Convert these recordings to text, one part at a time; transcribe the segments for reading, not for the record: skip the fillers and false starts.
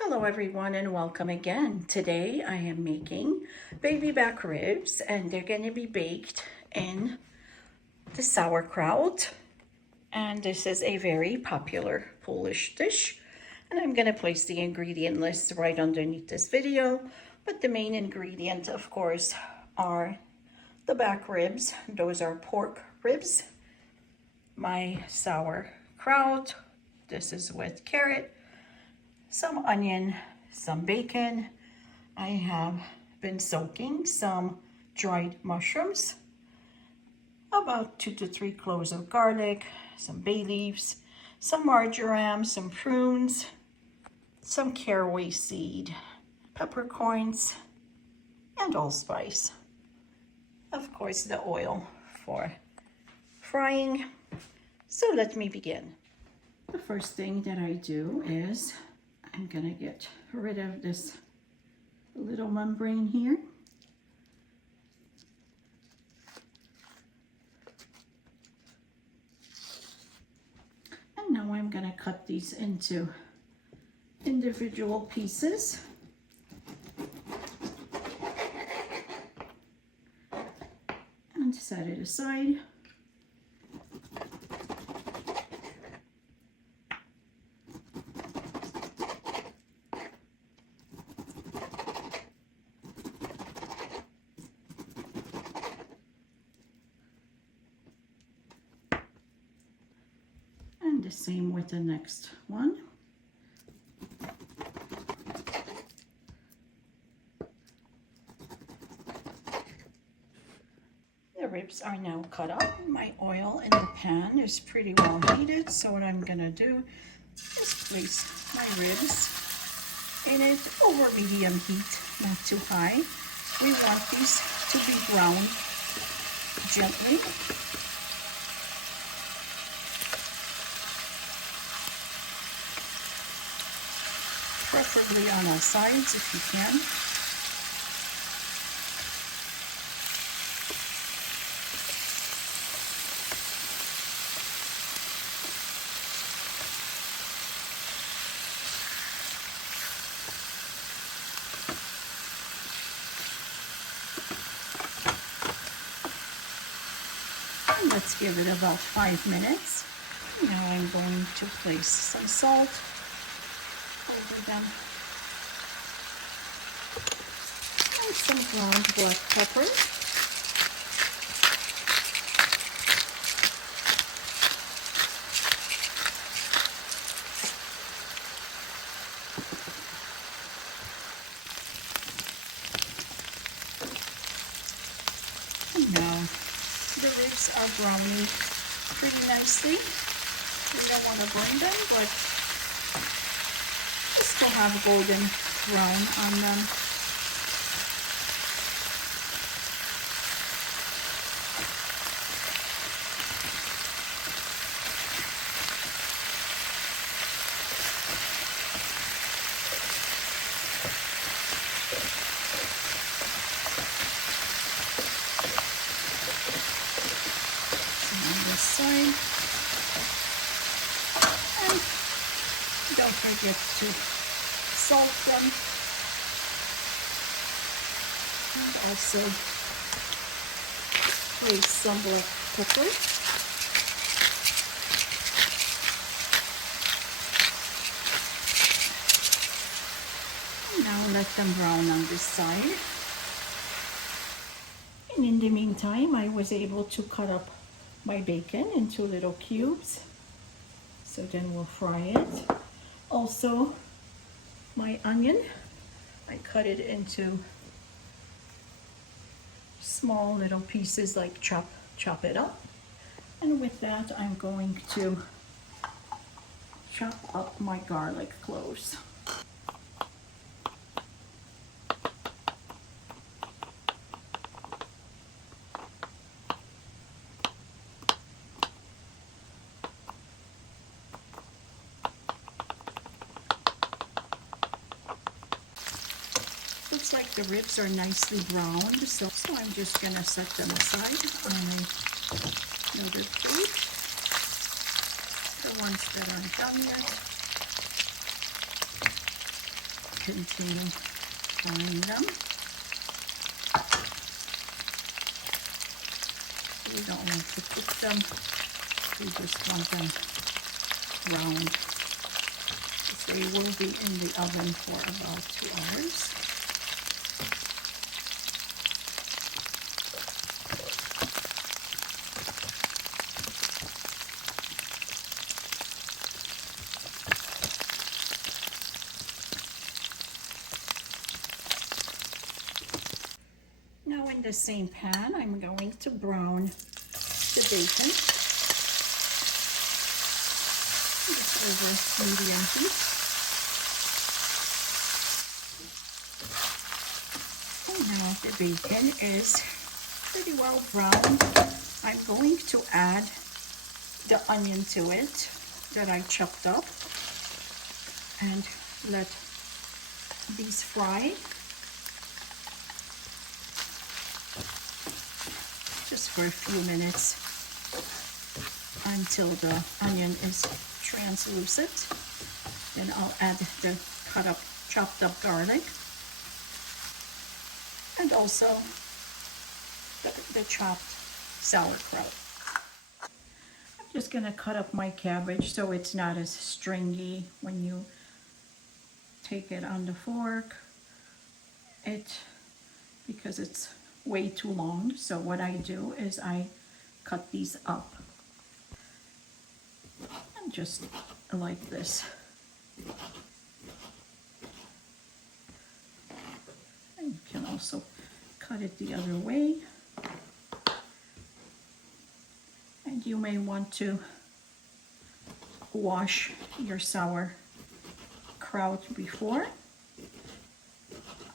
Hello everyone and welcome again. Today I am making baby back ribs and they're going to be baked in the sauerkraut. And this is a very popular Polish dish. And I'm going to place the ingredient list right underneath this video. But the main ingredient, of course, are the back ribs. Those are pork ribs. My sauerkraut. This is with carrot, some onion, some bacon. I have been soaking some dried mushrooms, about 2 to 3 cloves of garlic, some bay leaves, some marjoram, some prunes, some caraway seed, peppercorns, and allspice. Of course, the oil for frying. So let me begin. The first thing that I do is I'm gonna get rid of this little membrane here. And now I'm gonna cut these into individual pieces. And set it aside. The same with the next one. The ribs are now cut up. My oil in the pan is pretty well heated, so what I'm gonna do is place my ribs in it over medium heat, not too high. We want these to be browned gently. Preferably on all sides if you can. And let's give it about 5 minutes. Now I'm going to place some salt over them and some ground black pepper. And now the ribs are browning pretty nicely. We don't want to burn them, but still have golden brown on them. So on this side, and don't forget to salt them, and also place some black pepper. And now let them brown on this side. And in the meantime, I was able to cut up my bacon into little cubes. So then we'll fry it. Also, my onion, I cut it into small little pieces, like chop it up. And with that, I'm going to chop up my garlic cloves. Looks like the ribs are nicely browned, so I'm just gonna set them aside on another plate. The ones that aren't done yet. continue frying them. We don't want to cook them. We just want them brown. So they will be in the oven for about 2 hours. Now in the same pan, I'm going to brown the bacon. Just over medium heat. And now the bacon is pretty well browned. I'm going to add the onion to it that I chopped up and let these fry. Just for a few minutes until the onion is translucent. Then I'll add the chopped up garlic and also the chopped sauerkraut. I'm just gonna cut up my cabbage so it's not as stringy when you take it on the fork. Because it's way too long. So what I do is I cut these up and just like this. And you can also cut it the other way. And you may want to wash your sauerkraut before.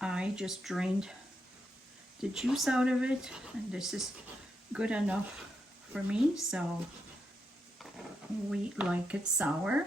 I just drained the juice out of it, and this is good enough for me, so we like it sour.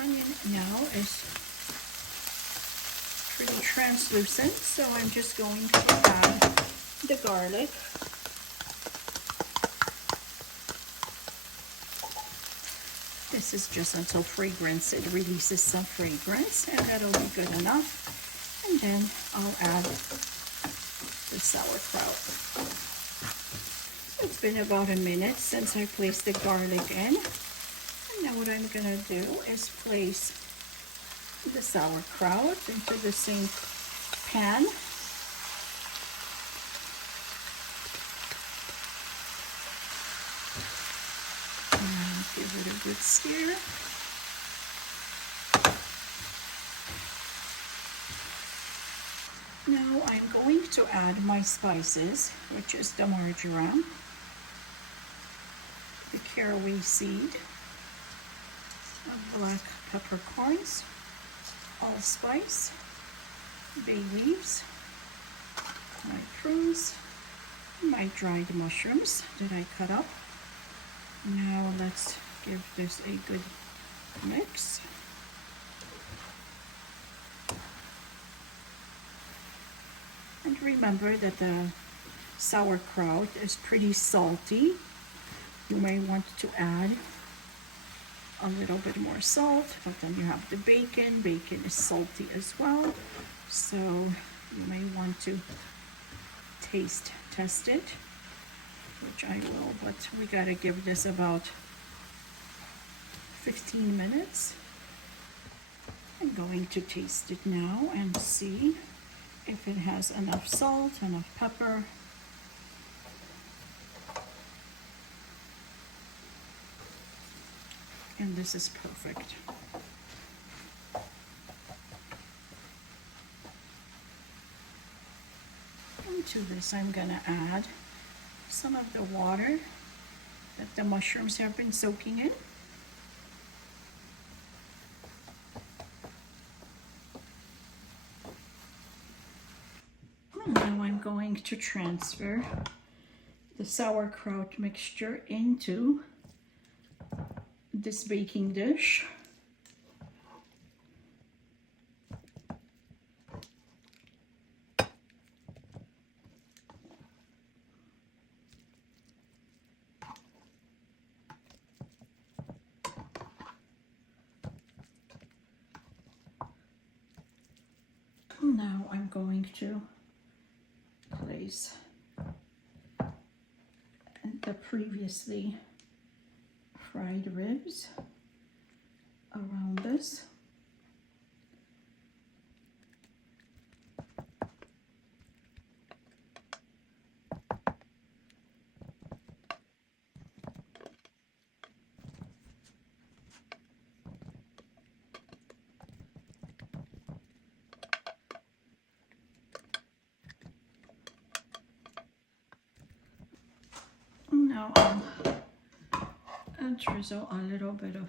Onion now is pretty translucent, so I'm just going to add the garlic. This is just until fragrance, it releases some fragrance, and that'll be good enough. And then I'll add the sauerkraut. It's been about a minute since I placed the garlic in. Now what I'm going to do is place the sauerkraut into the same pan. And give it a good stir. Now I'm going to add my spices, which is the marjoram, the caraway seed, black peppercorns, allspice, bay leaves, my prunes, my dried mushrooms that I cut up. Now let's give this a good mix. And remember that the sauerkraut is pretty salty. You may want to add a little bit more salt, but then you have the bacon. Bacon is salty as well, so you may want to taste test it, which I will, but we gotta give this about 15 minutes. I'm going to taste it now and see if it has enough salt, enough pepper. And this is perfect. Into this, I'm gonna add some of the water that the mushrooms have been soaking in. Now I'm going to transfer the sauerkraut mixture into this baking dish. Now I'm going to place the previously fried ribs around this. Now I'll drizzle a little bit of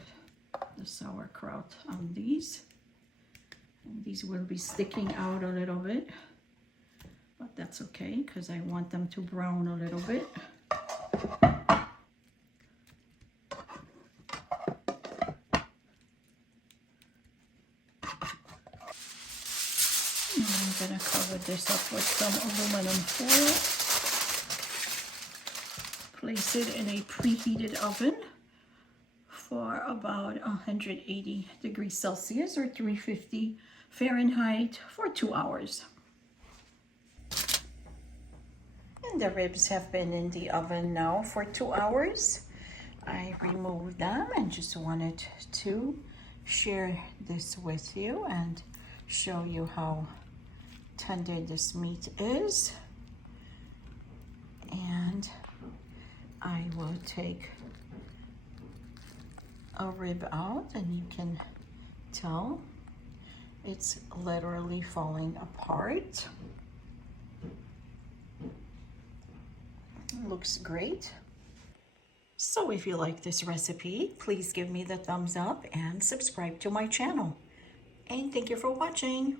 the sauerkraut on these. And these will be sticking out a little bit, but that's okay because I want them to brown a little bit. And I'm gonna cover this up with some aluminum foil. Place it in a preheated oven for about 180 degrees Celsius or 350 Fahrenheit for 2 hours. And the ribs have been in the oven now for 2 hours. I removed them and just wanted to share this with you and show you how tender this meat is. And I will take a rib out and you can tell it's literally falling apart. Looks great. So if you like this recipe, please give me the thumbs up and subscribe to my channel. And thank you for watching.